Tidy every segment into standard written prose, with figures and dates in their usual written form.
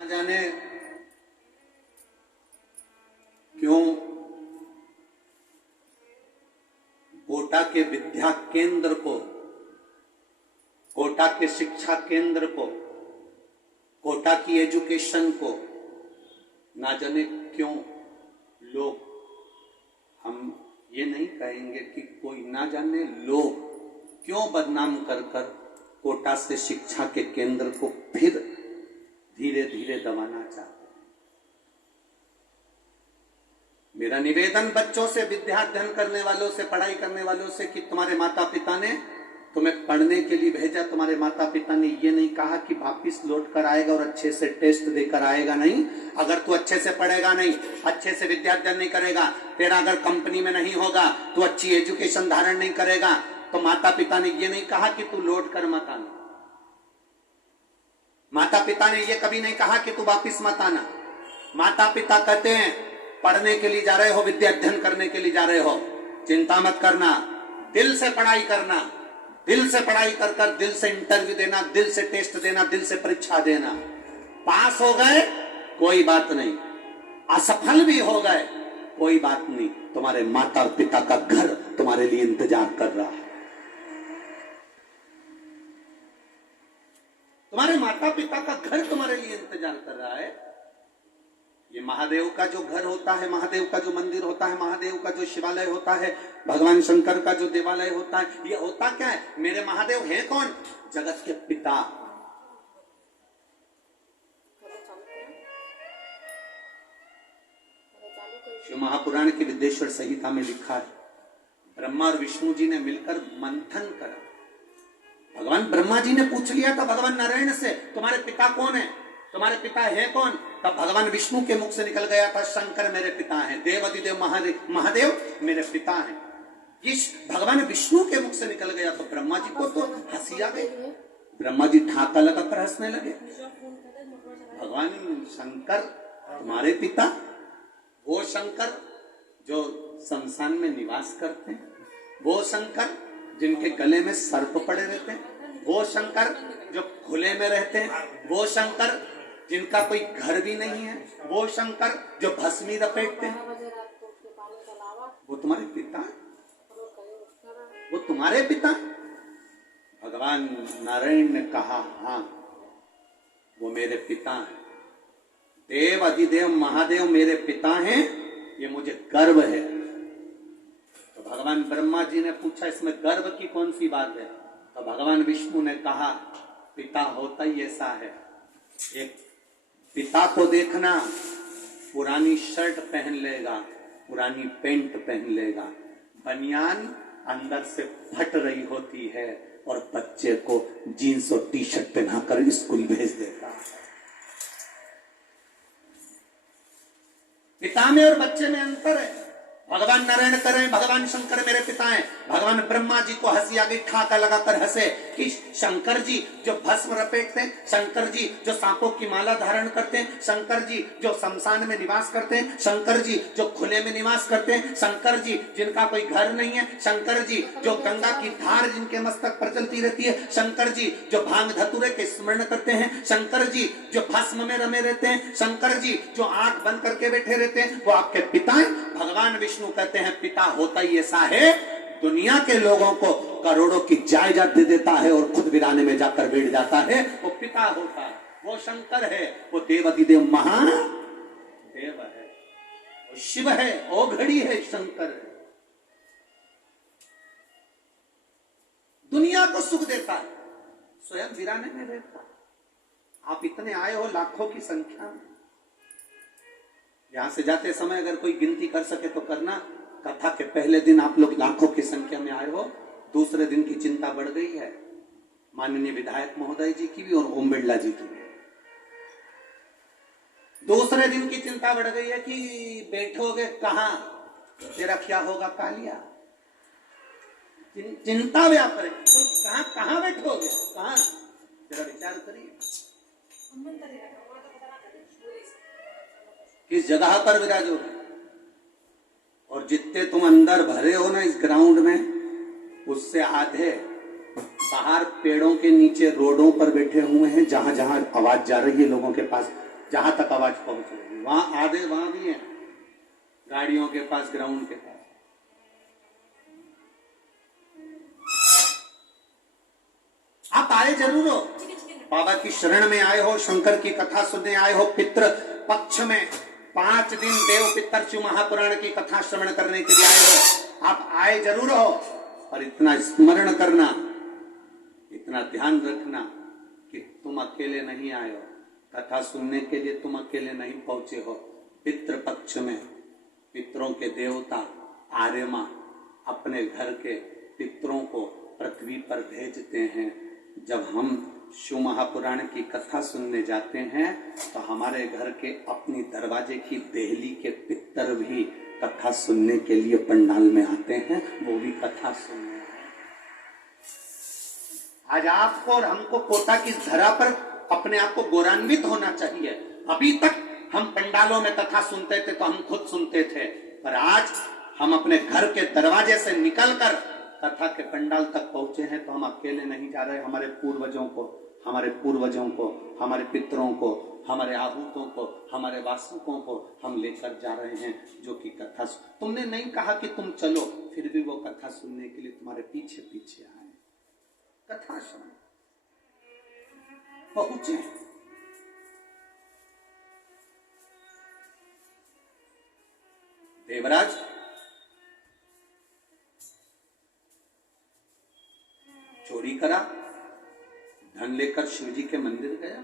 न जाने क्यों कोटा के विद्या केंद्र को, कोटा के शिक्षा केंद्र को, कोटा की एजुकेशन को ना जाने क्यों लोग, हम ये नहीं कहेंगे कि कोई ना जाने लोग क्यों बदनाम कर कर कोटा से शिक्षा के केंद्र को फिर धीरे धीरे दबाना चाहते हैं। मेरा निवेदन बच्चों से, विद्या अध्ययन करने वालों से, पढ़ाई करने वालों से कि तुम्हारे माता पिता ने तुम्हें पढ़ने के लिए भेजा, तुम्हारे माता पिता ने ये नहीं कहा कि वापिस लौट कर आएगा और अच्छे से टेस्ट देकर आएगा। नहीं, अगर तू अच्छे से पढ़ेगा नहीं, अच्छे से विद्या अध्ययन नहीं करेगा, तेरा अगर कंपनी में नहीं होगा, तू अच्छी एजुकेशन धारण नहीं करेगा, तो माता पिता ने ये नहीं कहा कि तू लौट कर मत आना। माता पिता ने ये कभी नहीं कहा कि तू वापिस मत आना। माता पिता कहते हैं पढ़ने के लिए जा रहे हो, विद्या अध्ययन करने के लिए जा रहे हो, चिंता मत करना, दिल से पढ़ाई करना, दिल से पढ़ाई कर कर दिल से इंटरव्यू देना, दिल से टेस्ट देना, दिल से परीक्षा देना। पास हो गए कोई बात नहीं, असफल भी हो गए कोई बात नहीं, तुम्हारे माता और पिता का घर तुम्हारे लिए इंतजार कर रहा है। तुम्हारे माता पिता का घर तुम्हारे लिए इंतजार कर रहा है। ये महादेव का जो घर होता है, महादेव का जो मंदिर होता है, महादेव का जो शिवालय होता है, भगवान शंकर का जो देवालय होता है, ये होता क्या है? मेरे महादेव हैं कौन? जगत के पिता। शिव महापुराण की विद्येश्वर संहिता में लिखा है, ब्रह्मा और विष्णु जी ने मिलकर मंथन करा। भगवान ब्रह्मा जी ने पूछ लिया था भगवान नारायण से, तुम्हारे पिता कौन है, तुम्हारे पिता है कौन? तब भगवान विष्णु के मुख से निकल गया था, शंकर मेरे पिता हैं, देव अधिदेव महादेव मेरे पिता हैं। इस भगवान विष्णु के मुख से निकल गया तो ब्रह्मा जी को तो हंसी आ गई। ब्रह्मा जी ठाका लगाकर हंसने लगे। भगवान शंकर तुम्हारे पिता, वो शंकर जो शमशान में निवास करते हैं, वो शंकर जिनके गले में सर्प पड़े रहते हैं, वो शंकर जो खुले में रहते हैं, वो शंकर जिनका कोई घर भी नहीं है, वो शंकर जो भस्मी लपेटते हैं, वो तुम्हारे पिता, वो तुम्हारे पिता। भगवान नारायण ने कहा हाँ वो मेरे पिता हैं, देव अधिदेव महादेव मेरे पिता हैं, ये मुझे गर्व है। तो भगवान ब्रह्मा जी ने पूछा इसमें गर्व की कौन सी बात है? तो भगवान विष्णु ने कहा पिता होता ही ऐसा है, एक पिता को देखना, पुरानी शर्ट पहन लेगा, पुरानी पैंट पहन लेगा, बनियान अंदर से फट रही होती है और बच्चे को जीन्स और टी शर्ट पहनाकर स्कूल भेज देता है। पिता में और बच्चे में अंतर है। भगवान नारायण कर रहे हैं, भगवान शंकर मेरे पिता हैं। भगवान ब्रह्मा जी को हंसी आ गई, ठाका लगाकर हंसे कि शंकर जी जो भस्म रपेटते हैं, शंकर जी जो सांपों की माला धारण करते हैं, शंकर जी जो शमशान में निवास करते हैं, शंकर जी जो खुले में निवास करते हैं, शंकर जी जिनका कोई घर नहीं है, शंकर जी जो गंगा की धार जिनके मस्तक पर चलती रहती है, शंकर जी जो भांग धतूरे के स्मरण करते हैं, शंकर जी जो भस्म में रमे रहते हैं, शंकर जी जो आंख बंद करके बैठे रहते हैं, वो आपके पिता हैं। भगवान विष्णु कहते हैं पिता होता ही ऐसा है, दुनिया के लोगों को करोड़ों की जायदाद दे देता है और खुद वीराने में जाकर बैठ जाता है, वो पिता होता है, वो शंकर है, वो देव अधिदेव महादेव है, वो शिव है, ओघड़ी है, शंकर है। दुनिया को सुख देता है, स्वयं वीराने में रहता है। आप इतने आए हो लाखों की संख्या में, यहां से जाते समय अगर कोई गिनती कर सके तो करना। कथा के पहले दिन आप लोग लाखों की संख्या में आए हो, दूसरे दिन की चिंता बढ़ गई है, माननीय विधायक महोदय जी की भी और ओम बिरला जी की भी। दूसरे दिन की चिंता बढ़ गई है कि बैठोगे कहां, तेरा क्या होगा कालिया, चिंता व्याप है, तो कहां बैठोगे, कहां, जरा विचार करिए किस जगह पर विराजोगे। और जितने तुम अंदर भरे हो ना इस ग्राउंड में, उससे आधे बाहर पेड़ों के नीचे रोडों पर बैठे हुए हैं, जहां जहां आवाज जा रही है लोगों के पास, जहां तक आवाज पहुंच रही, वहां आधे वहां भी है, गाड़ियों के पास, ग्राउंड के पास। आप आए जरूर हो, बाबा की शरण में आए हो, शंकर की कथा सुनने आए हो, पितृ पक्ष में 5 दिन देव पितर शिव महापुराण की कथा श्रवण करने के लिए आए हो। आप आए जरूर हो, और इतना स्मरण करना, इतना ध्यान रखना कि तुम अकेले नहीं आए हो, कथा सुनने के लिए तुम अकेले नहीं पहुंचे हो। पितृ पक्ष में पितरों के देवता आर्यमा अपने घर के पितरों को पृथ्वी पर भेजते हैं। जब हम शिव महापुराण की कथा सुनने जाते हैं तो हमारे घर के अपनी दरवाजे की देहली के पितर भी कथा सुनने के लिए पंडाल में आते हैं, वो भी कथा सुनने। आज आपको और हमको कोटा की धरा पर अपने आप को गौरवान्वित होना चाहिए। अभी तक हम पंडालों में कथा सुनते थे तो हम खुद सुनते थे, पर आज हम अपने घर के दरवाजे से निकलकर कथा के पंडाल तक पहुंचे हैं तो हम अकेले नहीं जा रहे। हमारे पूर्वजों को, हमारे पितरों को, हमारे आहूतों को, हमारे वासुकों को हम लेकर जा रहे हैं, जो कि कथा। तुमने नहीं कहा कि तुम चलो, फिर भी वो कथा सुनने के लिए तुम्हारे पीछे पीछे आए, कथा सुन पहुंचे। देवराज चोरी करा, धन लेकर शिव जी के मंदिर गया,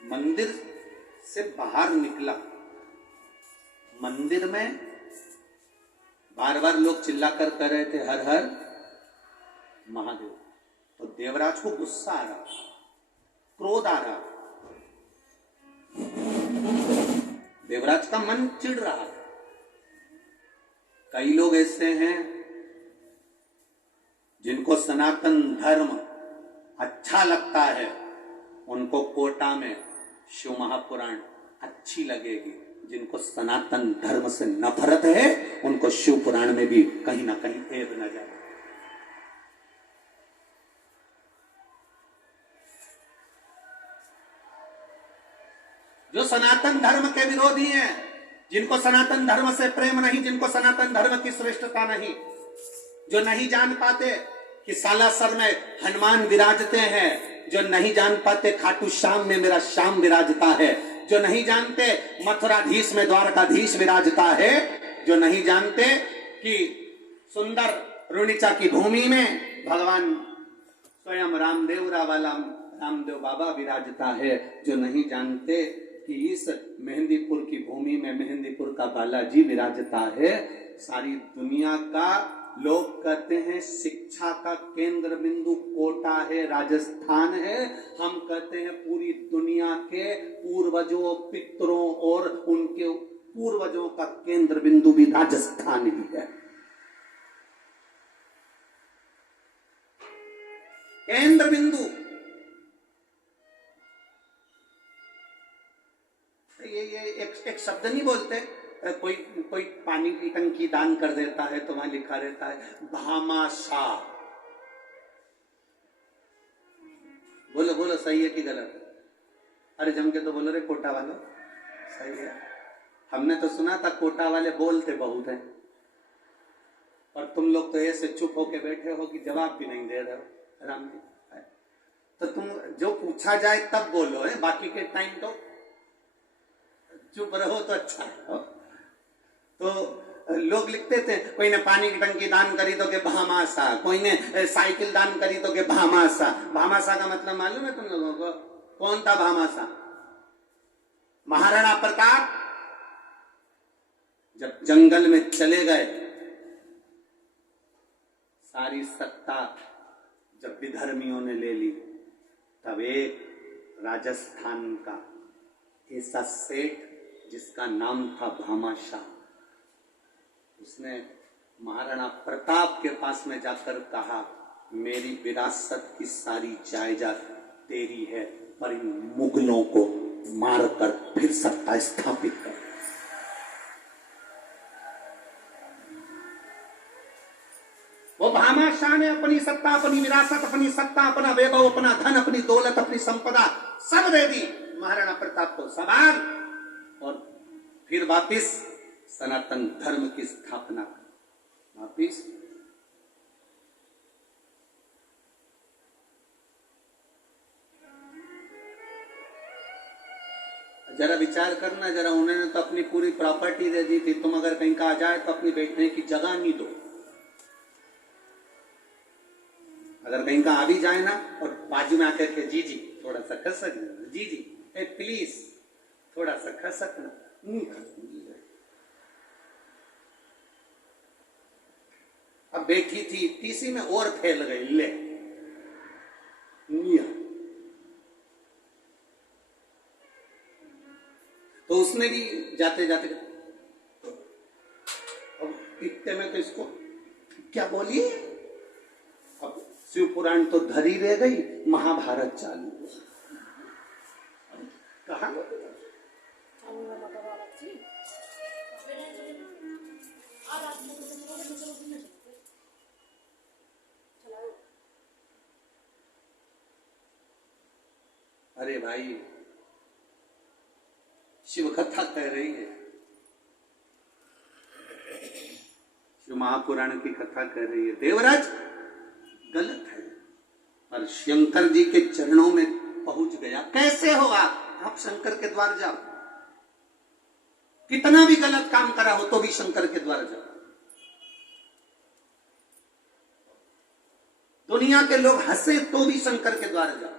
मंदिर से बाहर निकला, मंदिर में बार बार लोग चिल्लाकर कह रहे थे हर हर महादेव। तो देवराज को गुस्सा आ रहा, क्रोध आ रहा, देवराज का मन चिढ़ रहा। कई लोग ऐसे हैं जिनको सनातन धर्म अच्छा लगता है, उनको कोटा में शिव महापुराण अच्छी लगेगी। जिनको सनातन धर्म से नफरत है, उनको शिव पुराण में भी कहीं ना कहीं ऐब नजर आए। जो सनातन धर्म के विरोधी हैं, जिनको सनातन धर्म से प्रेम नहीं, जिनको सनातन धर्म की श्रेष्ठता नहीं, जो नहीं जान पाते कि सालासर में हनुमान विराजते हैं, जो नहीं जान पाते खाटू श्याम में मेरा श्याम विराजता है, जो नहीं जानते मथुराधीश में द्वारकाधीश विराजता है, जो नहीं जानते कि सुंदर रुणिचा की भूमि में भगवान स्वयं रामदेव वाला रामदेव बाबा विराजता है, जो नहीं जानते कि इस मेहंदीपुर की भूमि में मेहंदीपुर का बालाजी विराजता है। सारी दुनिया का लोग कहते हैं शिक्षा का केंद्र बिंदु कोटा है, राजस्थान है। हम कहते हैं पूरी दुनिया के पूर्वजों, पितरों और उनके पूर्वजों का केंद्र बिंदु भी राजस्थान ही है। केंद्र बिंदु ये एक शब्द नहीं बोलते। कोई पानी की टंकी दान कर देता है तो वहां लिखा रहता है भामाशाह। बोलो बोलो, सही है कि गलत है? अरे जम के तो बोलो रे कोटा वालों, सही है। हमने तो सुना था कोटा वाले बोलते बहुत हैं, और तुम लोग तो ऐसे चुप होके बैठे हो कि जवाब भी नहीं दे रहे हो। राम जी, तो तुम जो पूछा जाए तब बोलो है, बाकी के टाइम तो चुप रहो तो अच्छा है। तो लोग लिखते थे, कोई ने पानी की टंकी दान करी तो के भामाशा, कोई ने साइकिल दान करी तो के भामाशा। भामाशा का मतलब मालूम है तुम लोगों को? कौन था भामाशा? महाराणा प्रताप जब जंगल में चले गए, सारी सत्ता जब विधर्मियों ने ले ली, तब एक राजस्थान का ऐसा सेठ जिसका नाम था भामाशाह, उसने महाराणा प्रताप के पास में जाकर कहा, मेरी विरासत की सारी जायदाद तेरी है, पर इन मुगलों को मारकर फिर सत्ता स्थापित कर। वो भामाशाह ने अपनी सत्ता, अपनी विरासत, अपनी सत्ता, अपना वैभव, अपना धन, अपनी दौलत, अपनी संपदा सब दे दी महाराणा प्रताप को सवाल, और फिर वापिस सनातन धर्म की स्थापना कर। वापिस जरा विचार करना, जरा उन्होंने तो अपनी पूरी प्रॉपर्टी दे दी थी, तुम अगर कहीं का आ जाए तो अपनी बैठने की जगह नहीं दो। अगर कहीं का आ भी जाए ना और बाजू में आकर के जी जी थोड़ा सा खसक, जी जी ए प्लीज थोड़ा सा खसक ना, नहीं खसक। अब बैठी थी तीसरी में और फैल गई ले निया। तो उसने भी जाते जाते अब इतने में तो इसको क्या बोली, अब शिव पुराण तो धरी रह गई, महाभारत चालू। कहा अरे भाई शिव कथा कह रही है, शिव महापुराण की कथा कह रही है, देवराज गलत है, और शंकर जी के चरणों में पहुंच गया। कैसे होगा? आप शंकर के द्वार जाओ, कितना भी गलत काम करा हो तो भी शंकर के द्वार जाओ। दुनिया के लोग हंसे तो भी शंकर के द्वार जाओ,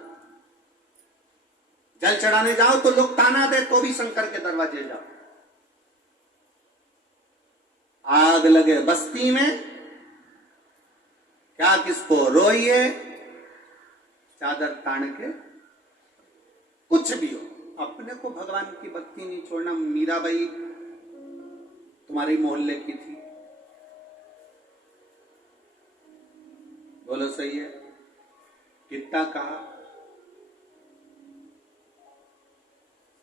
जल चढ़ाने जाओ तो लोग ताना दे तो भी शंकर के दरवाजे जाओ। आग लगे बस्ती में, क्या किसको रोइए, चादर तान के, कुछ भी हो, अपने को भगवान की भक्ति नहीं छोड़ना। मीराबाई तुम्हारे मोहल्ले की थी, बोलो सही है? कितना कहा,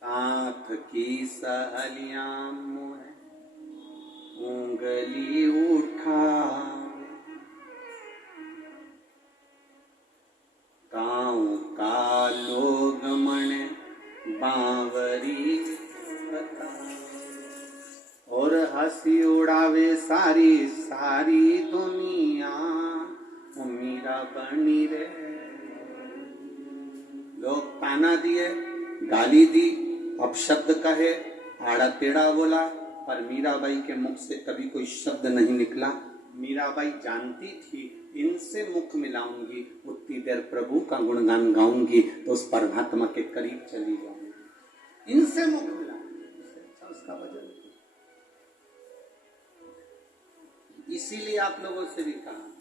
साथ की सहेलियां मोहे उंगली उठा, गांव का लोग मने बावरी बता, और हंसी उड़ावे सारी सारी दुनिया, मीरा बनी रे। लोग ताना दिए, गाली दी, अपशब्द कहे, आड़ा टेढ़ा बोला, पर मीराबाई के मुख से कभी कोई शब्द नहीं निकला। मीराबाई जानती थी इनसे मुख मिलाऊंगी उतनी देर प्रभु का गुणगान गाऊंगी तो उस परमात्मा के करीब चली जाऊंगी, इनसे मुख मिलाऊंगी, अच्छा उसका वजन। इसीलिए आप लोगों से भी कहा,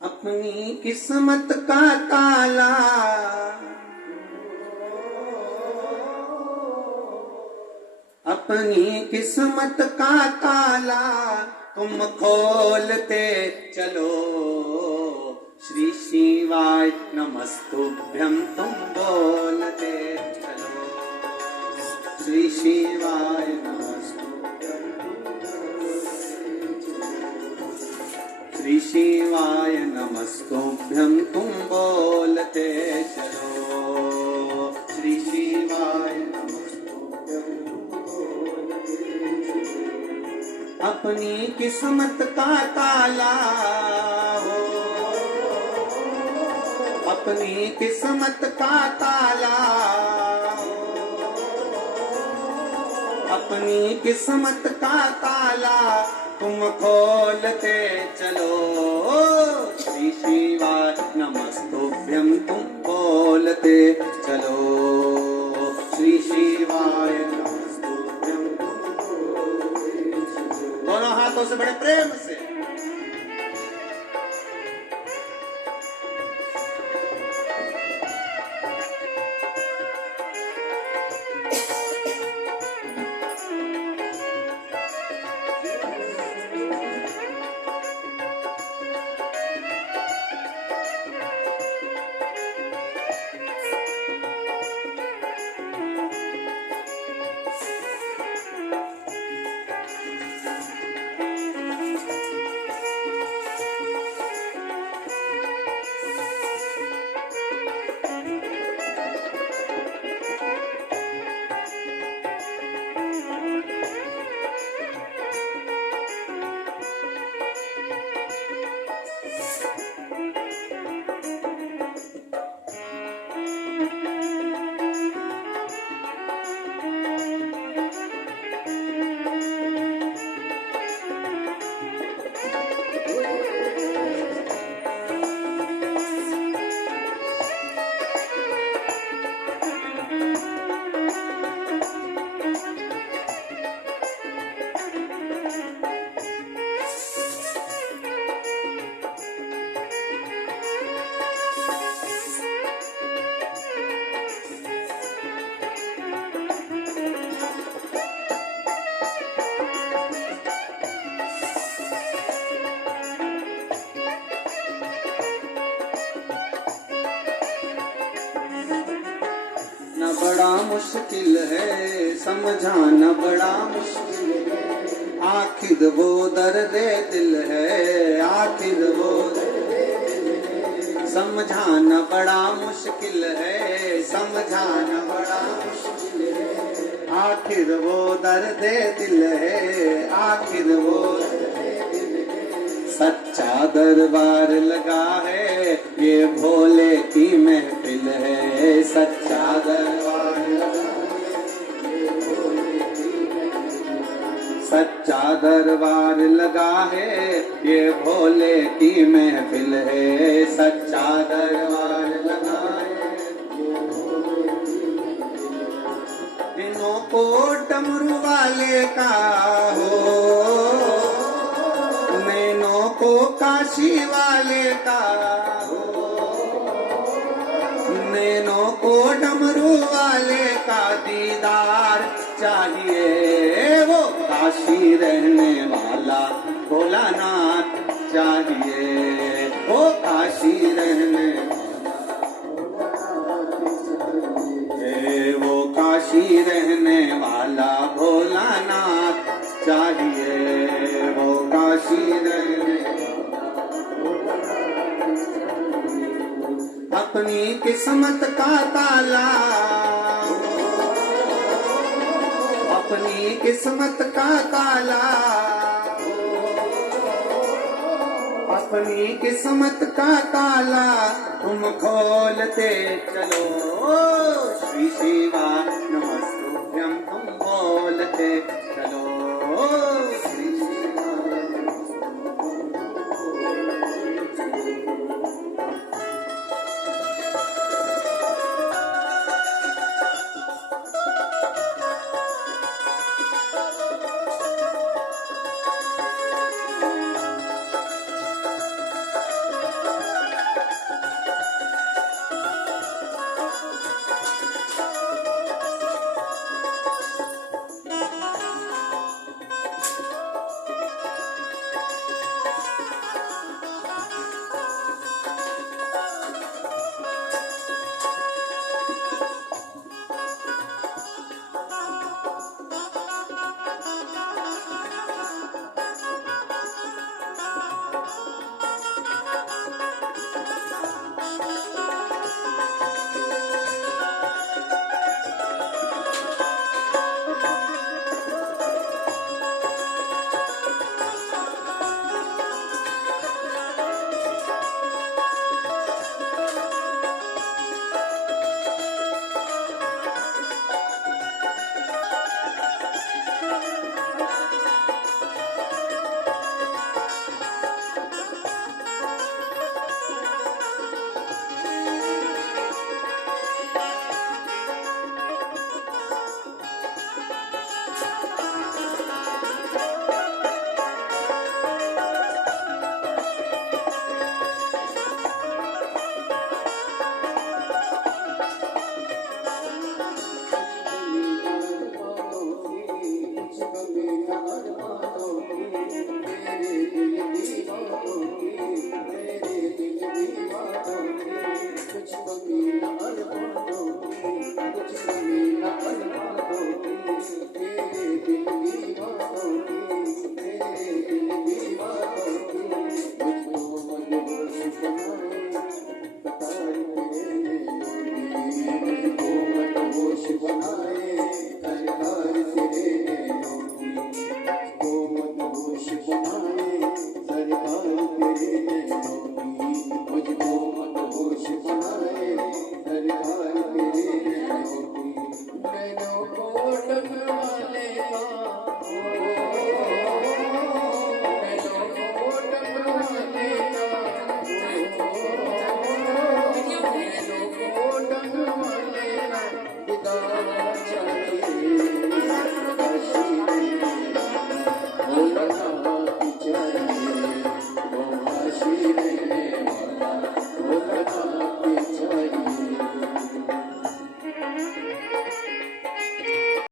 अपनी किस्मत का ताला अपनी किस्मत का ताला तुम खोलते चलो, श्री शिवाय नमस्तुभ्यं तुम बोलते चलो, श्री शिवाय नमस्तुभ्यं, श्री शिवाय नमस्तुभ्यं तुम बोलते चलो, श्री शिवाय अपनी किस्मत का ताला हो, अपनी किस्मत का ताला हो, अपनी किस्मत का ताला तुम खोलते चलो, श्री शिवाय नमस्तुभ्यं तुम बोलते चलो, श्री शिवाय नमस्तुभ्यं तुम बोलते चलो। दोनों हाथों से बड़े प्रेम से समझाना बड़ा मुश्किल है, समझाना बड़ा मुश्किल है, आखिर वो दर्द दिल है, आखिर वो समझाना बड़ा मुश्किल है, समझाना बड़ा मुश्किल है, आखिर वो दर्द दिल है, आखिर वो सच्चा दरबार लगा है, ये भोले की महफिल है, सच्चा दरबार लगा है, सच्चा दरबार लगा है, ये भोले की महफिल है, सच्चा दरबार लगा है। दिनों को डमरू वाले का हो, को काशी वाले का हो, नैनों को डमरू वाले का दीदार चाहिए, वो काशी रहने वाला भोलानाथ चाहिए, वो काशी रहने वाला, वो काशी रहने वाला भोलानाथ चाहिए, वो काशी रहने अपनी किस्मत का ताला, अपनी किस्मत का ताला, अपनी किस्मत का ताला तुम खोलते चलो, श्री शिवा नमस्तुभ्यं तुम बोलते